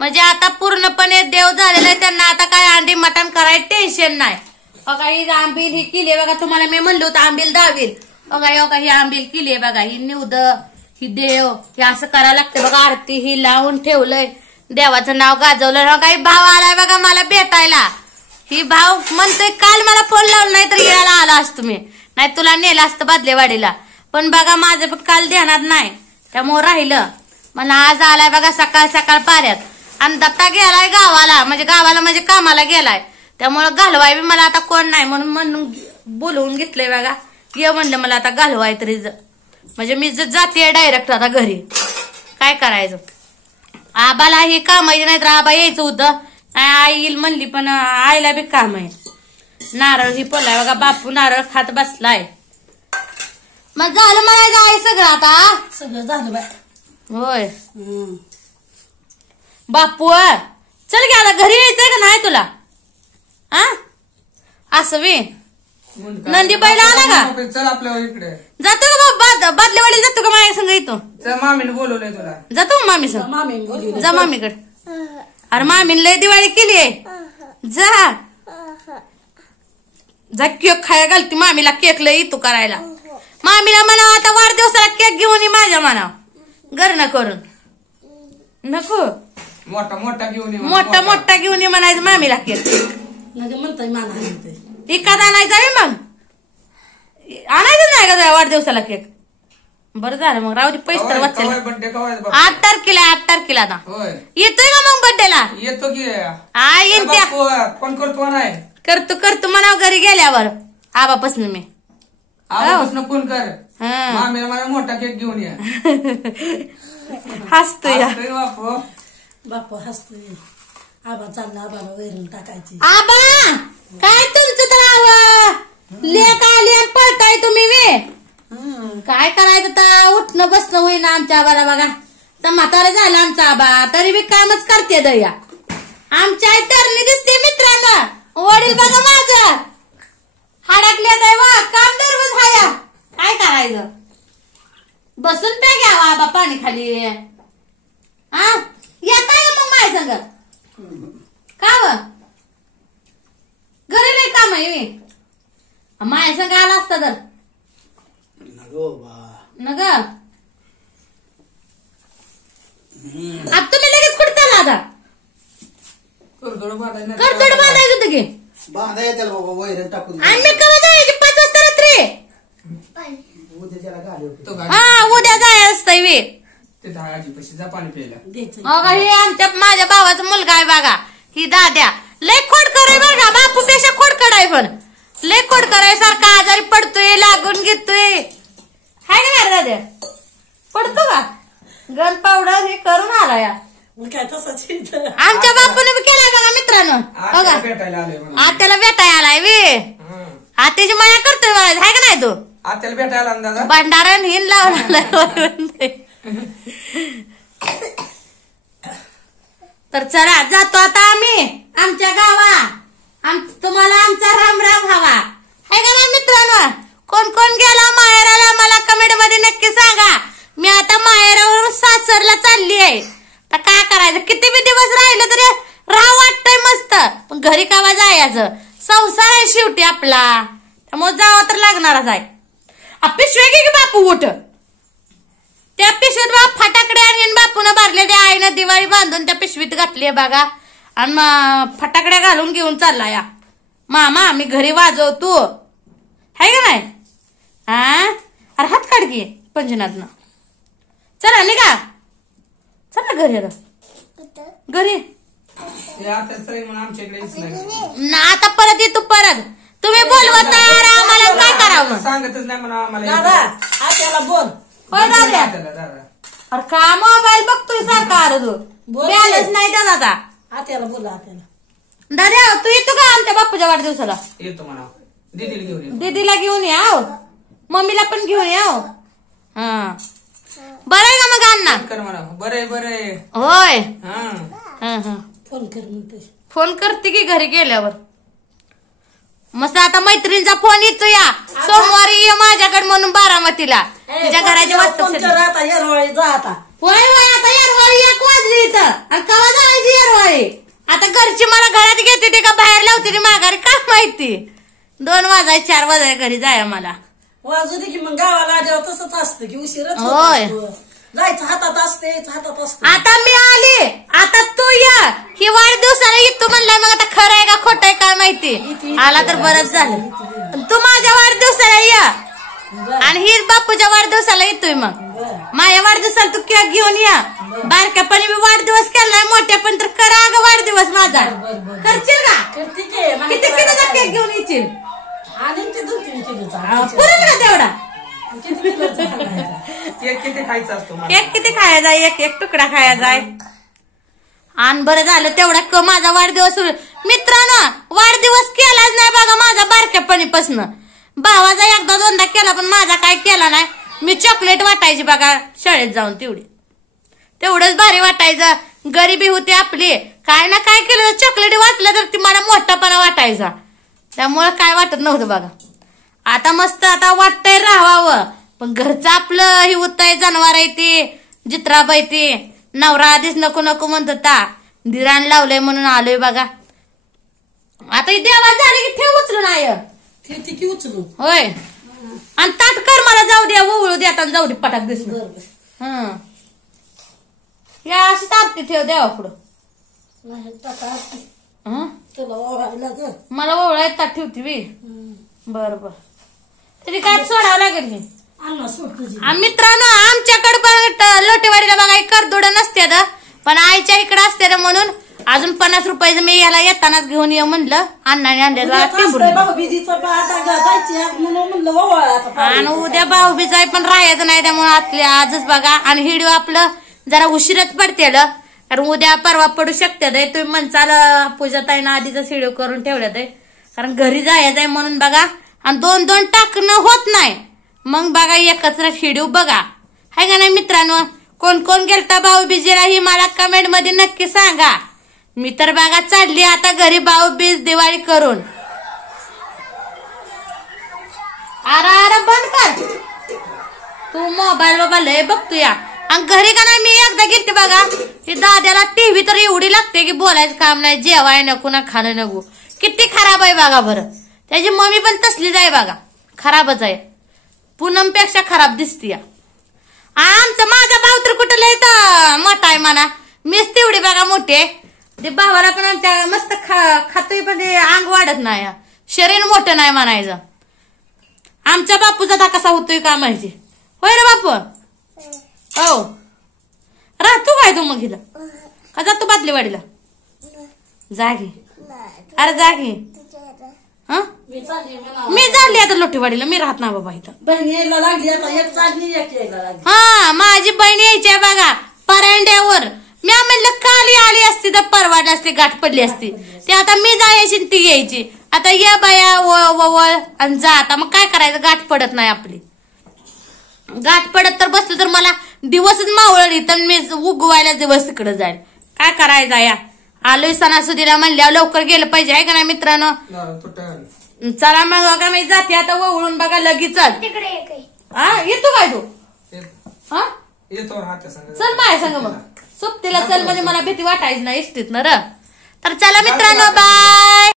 म्हणजे आता पूर्णपणे देव झालेला आहे त्यांना. आता काय अंडी मटण करायचं टेन्शन नाही. बघा ही आंबील ही केली बघा. तुम्हाला मी म्हणलं होतं आंबील दावील. बघा ही आंबील केली बघा. ही निवद ही देव हे असं करायला लागतं बघा. आरती ही लावून ठेवलंय. देवाचं नाव गाजवलं. काही भाव आलाय बघा मला भेटायला. ही भाव म्हणतोय काल मला फोन लावला नाही तर यायला आला असतो मी. नाही तुला नेलं असतं बादलेवाडीला. पण बघा माझं पण काल ध्यानात नाही त्यामुळे राहिलं. मला आज आलाय बघा सकाळ सकाळ पाऱ्यात. आणि दत्ता गेलाय गावाला म्हणजे कामाला गेलाय. त्यामुळं घालवाय बी मला आता कोण नाही म्हणून बोलवून घेतलंय बघा. ये म्हणलं मला आता घालवाय तरी म्हणजे मी जाते डायरेक्ट आता घरी. काय करायचं आबाला ही कामाची नाही तर आबा यायचं होतं. आई येईल म्हणली पण आईला बी काम आहे. नारळ ही पोलाय बघा. बापू नारळ खात बसलाय. मग झालं म्हणायचं आहे सगळं आता. सगळं झालं बाय. होय बापू चल गे आता घरी यायचंय का नाही तुला. असं वे नंदीबाईला आला का. चल आपल्या इकडे जातो का बाबा बादलेवाडीला जातो का माझ्या संग येतो. मामीने बोलवलंय तुला. जातो मामी संग. मामी जा मामीकडे. अरे मामीने लय दिवाळी केली आहे. जा जा केक खाया घालती मामीला. केक लय तू करायला. मामीला म्हणा आता वाढदिवसाला केक घेऊन ये माझ्या म्हणा. घर न करून नको मोठा मोठा घेऊन मोठा घेऊन ये म्हणायचं मामीला केक. म्हणतोय मला एखादा आणायचा मग आणायचं नाही का वाढदिवसाला केक. बरं झालं मग राहू दे पैसे तर वाचले. 8 तारखेला 8 तारखेला आता येतोय का मग बर्थडेला. येतो की येईन त्या फोन करतो नाही. करतो म्हणाव घरी गेल्यावर आबापासून मी आबापासून फोन कर. मामीला मला मोठा केक घेऊन ये. हसतोय बापू हसतोय. आबा चालला आबाला वैरून टाकायची. आबा काय तुमचं तर आव लेक आली आणि पळताय तुम्ही वे. काय करायचं तर उठणं बसणं होईना आमच्या आबाला बघा. तर म्हातारा झालं आमचा आबा तरी बी कामच करते दया. आमच्या आई तरणी दिसते मित्रांनो. वडील बघा माझं हाडाकल्या वा काम दररोज हाया. काय करायचं बसून पे घ्यावा आबा पाणी खाली. येताय मग माझ्या संग का व घरी लय काम आहे. माझ्या संग आला असता तर नग आता तुम्ही लगेच कुठे चाला आता. करतोड करतोड बांधायचं होतं की बांधायचं बाबा वैरण टाकून. आणि मी केव्हा जायचे 5 वाजता रात्री. उद्या जायचं असतंय वे. ते दहाजी पैसे जा पाणी प्यायला. हे आमच्या माझ्या भावाचा मुलगा आहे बघा. ही दाद्या लय खोडकर आहे बघा. बापूपेक्षा खोडकर आहे पण लय खोडकर आहे. सारखा आजारी पडतोय लागून घेतोय. हाय का दाद्या पडतो का गन पावडर हे करून आला या. काय तसंच आमच्या बापूने बी केलाय बघा मित्रांनो. बघा भेटायला आलोय आत्याला भेटायला आलाय वे. आत्याची माया करतोय बघा. हाय का नाही तो आत्याला भेटायला दादा. भंडारण हिन लावला. तर चला जातो आता आम्ही आमच्या गावा. तुम्हाला आमचा राम राम हवा आहे का ना मित्रांनो. कोण कोण गेला माहेराला मला कमेंट मध्ये नक्की सांगा. मी आता माहेरावरून सासरला चालली आहे. तर काय करायचं किती बी दिवस राहिलं तरी राह वाटतंय मस्त. पण घरी कावा जायचं संसार आहे शेवटी आपला. त्यामुळे जावं तर लागणारच आहे. पिशवी घे की बापू उठ. त्या पिशवीत बाप फटाकडे आणि बापून भरले. त्या आईनं दिवाळी बांधून त्या पिशवीत घातली बघा. आणि फटाकड्या घालून घेऊन चालला या. मामा मी घरी वाजवतो हाय का नाही. अरे हात काढ घे पंजनातनं. चला निघा चला घरी. घरी आता परत येतो परत. तुम्ही बोलवत आम्हाला काय करावं सांगतच नाही म्हणा आम्हाला. आत्याला बोल. होय दादा. अरे का मोबाईल बघतोय सारखा. अरे तू बॅलन्स नाही त्याला आता. आत्याला बोल. आत्याला दादा तू येतो का आमच्या बापूच्या वाढदिवसाला. येतो म्हणा. दीदीला घेऊन ये. दीदीला घेऊन या मम्मीला पण घेऊन या. हा बरं आहे का मग अण्णा. कर म्हणा. बरं बरं होय. फोन कर म्हणते. फोन करते की घरी गेल्यावर. मस्त आता मैत्रिणीचा फोन येतो या. सोमवारी ये माझ्याकडे म्हणून बारामतीला. तुझ्या घराची वस्तू आता येरवाळी जा आता. होय होय आता यारवाळी 1 वाजली तिथं आणि कवा जायची येरवाळी. आता घरची मला घरात घेते ते का बाहेर लावते माघारी काय माहिती. 2 वाजाय 4 वाजाय घरी जाय मला. वाजू दे की मग गावाला आल्यावर तसंच असतं की उशीरच होत होय. असतो. जायचं हातात असते यायचं हातात असते. आता मी आली आता तू या ही वाढदिवसाला येतो म्हणलाय मग आता खरं आहे का खोटं आहे काय माहिती. आला तर बरंच झालं. तू माझ्या वाढदिवसाला या आणि ही बापूच्या वाढदिवसाला येतोय मग. माझ्या वाढदिवसाला तू केक घेऊन या. बारक्यापणी मी वाढदिवस केलाय मोठ्या पण तर करा ग वाढदिवस माझा. करशील का करते की नाही किती किलोचा केक घेऊन येशील. आणि ते 2-3 किलोचा पुरेल का तेवढा. किती किलोचा खायचा? केक किती खायचा असतो मला? केक किती खायचा एक तुकडा खायचा आहे. आणि बरं झालं तेवढा माझा वाढदिवस. मित्रांनो वाढदिवस केलाच नाही बघा माझा बारक्यापणीपासून. भावाचा 1-2दा केला पण माझा काय केला नाही. मी चॉकलेट वाटायची बघा शाळेत जाऊन तेवढंच भारी वाटायचं. गरिबी होती आपली काय ना काय केलं चॉकलेट वाटलं तर ती मला मोठापणा वाटायचा. त्यामुळं काय वाटत नव्हतं बघा. आता मस्त आता वाटतंय राहावं पण घरचं आपलं हे होतंय. जनावर आहे ते जित्राबाई ते नवरा आधीच नको नको म्हणत होता. दिराण लावलंय म्हणून आलोय बघा. आता देवा झाली की ठेव उचलून आय ती की उचलू होय. आणि ताट कर मला जाऊ द्या ओवळू द्या आणि जाऊ दे पटाक दिसलं. बरोबर या अशी तापती ठेव द्यावा पुढं. नाही टाका हं? तुला ओवायला ग. मला ओवळा ताट ठेवती वी. बर तरी काय सोडावं लागेल की. आणला सोड तुझी. मित्रांनो आमच्याकडे पण लोटेवाडीला बघा करदोड नसते पण आईच्या इकडे असते म्हणून अजून 50 रुपयाचं मी याला येतानाच घेऊन ये म्हणलं. अण्णाने आणले भाऊबीजीचा जायची म्हणून म्हणलं ओवाळा आता. आणि उद्या भाऊबीज आहे पण राहायचं नाही त्यामुळे आतले आजच बघा. आणि हिडिओ आपलं जरा उशीरच पडते कारण उद्या परवा पडू शकते. तुम्ही म्हणचाल पूजा ताईनं आधीच व्हिडिओ करून ठेवल्यात कारण घरी जायचंय म्हणून बघा. आणि 2-2 टाकणं होत नाही मग बघा एकच व्हिडिओ बघा हाय का नाही मित्रांनो. कोण कोण गेलता भाऊबीजेला ही मला कमेंट मध्ये नक्की सांगा. मी तर बघा चालली आता घरी भाऊबीज दिवाळी करून. अरे बंद कर तू मोबाईल बाबा लय बघतो या. आणि घरी का नाही मी एकदा गेलते बघा. ती दाद्याला टीव्ही तर एवढी लागते की बोलायचं काम नाही. जेवाय नको ना खाणं नको. किती खराब आहे बघा बरं. त्याची मम्मी पण तसलीच आहे बघा खराबच आहे. पूनमपेक्षा खराब दिसती. आमचं माझा भाऊ तर कुठं लय मोठा आहे म्हणा. मीच तेवढी बघा मोठी आहे. ते भावाला पण आमच्या मस्त खातोय पण ते अंग वाढत नाही. शरीर मोठं नाही म्हणायचं. आमच्या बापूचा आता कसा होतोय का माहिती. होय रे बापू हो राहतो काय तू मग हिला का जातो बादलीवाडीला जागी. अरे जागी मी चालली आता लोटेवाडीला. मी राहत ना बाबा इथं. बहीण यायला लागली आता एक चालली एक यायला लागली. हा माझी बहीण यायची आहे बघा परांड्यावर. मी म्हणलं काली आली असती तर परवाडली असती गाठ पडली असती. ते आता मी जायची ती यायची. आता या बाया ववळ आणि जा. आता मग काय करायचं गाठ पडत नाही आपली. गाठ पडत तर बसलं तर मला दिवसच मावळली तर मी उगवायला दिवस तिकडे जाईल. काय करायचं या आलोय सणासुदीला म्हणल्यावर लवकर गेलं पाहिजे आहे का नाही मित्रांनो. चला मग बघा मी जाते आता वळून बघा लगेच. हा येतो काय तू हा येतो चल माझ्या संग मग सोबतीला चल म्हणजे मला भीती वाटायची नाही इष्टीत ना र. तर चला मित्रांनो बाय.